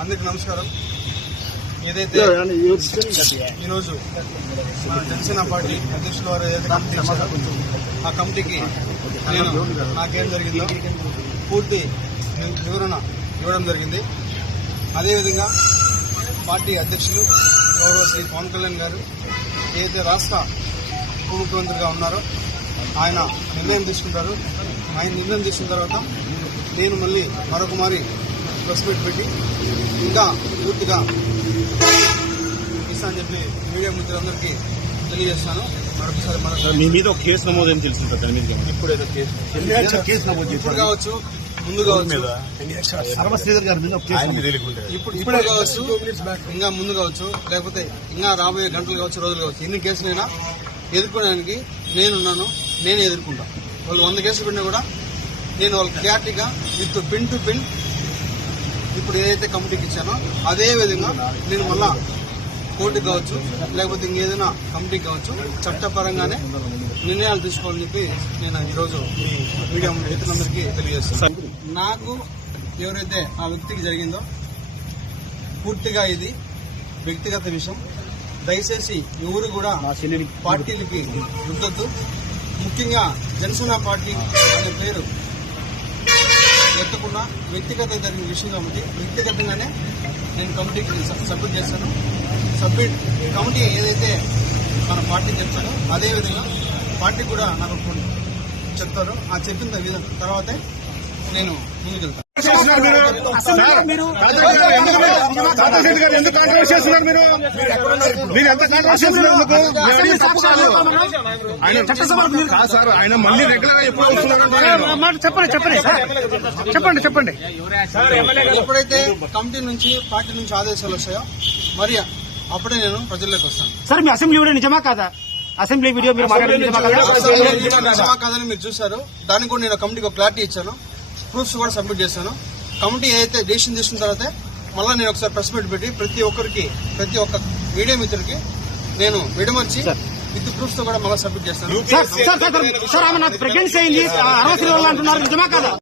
అందరికి నమస్కారం. ఏదైతే ఈరోజు జనసేన పార్టీ అధ్యక్షుల వారు ఏదైతే కమిటీ ఇచ్చారో ఆ కమిటీకి నేను నాకేం జరిగిందో పూర్తి వివరణ ఇవ్వడం జరిగింది. అదేవిధంగా పార్టీ అధ్యక్షులు గౌరవ శ్రీ పవన్ కళ్యాణ్ గారు ఏదైతే రాష్ట్ర ఉప ముఖ్యమంత్రిగా ఉన్నారో ఆయన నిర్ణయం తీసుకుంటారు. ఆయన నిర్ణయం తీసుకున్న తర్వాత నేను మళ్ళీ మరొక మారి ప్రెస్ మీట్ పెట్టి ఇంకా పూర్తిగా ఇస్తా అని చెప్పి మీడియా మిత్రులందరికీ తెలియజేస్తాను. మరొకసారి మీ మీద ఒక కేసు నమోదు తెలుస్తుంది. ఇప్పుడేదో కేసు నమోదు ఇప్పుడు కావచ్చు, ముందు కావచ్చు, ఇప్పుడు కావచ్చు, ఇంకా ముందు కావచ్చు, లేకపోతే ఇంకా రాబోయే గంటలు కావచ్చు, రోజులు కావచ్చు, ఎన్ని కేసులైనా ఎదుర్కోవడానికి నేనున్నాను. నేనే ఎదుర్కొంటా. వాళ్ళు 100 కేసులు పెట్టినా కూడా నేను వాళ్ళకి క్లారిటీగా విత్ పిన్ టు పిన్ ఇప్పుడు ఏదైతే కమిటీకి ఇచ్చానో అదే విధంగా నేను మళ్ళా కోర్టుకు కావచ్చు, లేకపోతే ఇంకేదైనా కమిటీకి కావచ్చు, చట్టపరంగానే నిర్ణయాలు తీసుకోవాలని చెప్పి నేను ఈరోజు మీ మీడియా మిత్రులందరికీ తెలియజేస్తాను. నాకు ఎవరైతే ఆ వ్యక్తికి జరిగిందో పూర్తిగా ఇది వ్యక్తిగత విషయం. దయచేసి ఎవరు కూడా పార్టీలకి ఉండొద్దు. ముఖ్యంగా జనసేన పార్టీ అనే పేరు ఎత్తకుండా వ్యక్తిగత జరిగిన విషయం కాబట్టి వ్యక్తిగతంగానే నేను కమిటీకి సబ్మిట్ చేస్తాను. కమిటీ ఏదైతే మన పార్టీ చెప్తారో అదేవిధంగా పార్టీ కూడా నాకు చెప్తారో ఆ చెప్పిన తర్వాతే నేను ముందుకెళ్తాను. ఎందుకు కాంట్రవర్సీ చేస్తున్నారు మీరు ఎంత కాంట్రవర్సీ చేస్తున్నారు? సార్ ఆయన మళ్ళీ రెగ్యులర్ గా ఎప్పుడు చెప్పండి. ఎప్పుడైతే కమిటీ నుంచి పార్టీ నుంచి ఆదేశాలు వస్తాయో మరి అప్పుడే నేను ప్రజల్లోకి వస్తాను. సార్ మీ అసెంబ్లీ వీడియో నిజమా కాదా? అసెంబ్లీ వీడియో మీరు నిజమా కాదని మీరు చూశారు. దానికి కూడా నేను కమిటీకి ఒక క్లారిటీ ఇచ్చాను. ప్రూఫ్స్ కూడా సబ్మిట్ చేశాను. కమిటీ ఏదైతే డెసిషన్ తీసుకున్న తర్వాత మళ్ళీ నేను ఒకసారి ప్రెస్ మీట్ పెట్టి ప్రతి ఒక్క మీడియా మిత్రుడికి నేను విడమర్చి విత్ ప్రూఫ్స్ తో కూడా మళ్ళీ సబ్మిట్ చేస్తాను. సార్ ఆమె నాకు ప్రెగ్నెన్సీ అయింది 60 రోజులు అంటున్నారు, నిజమా కాదా?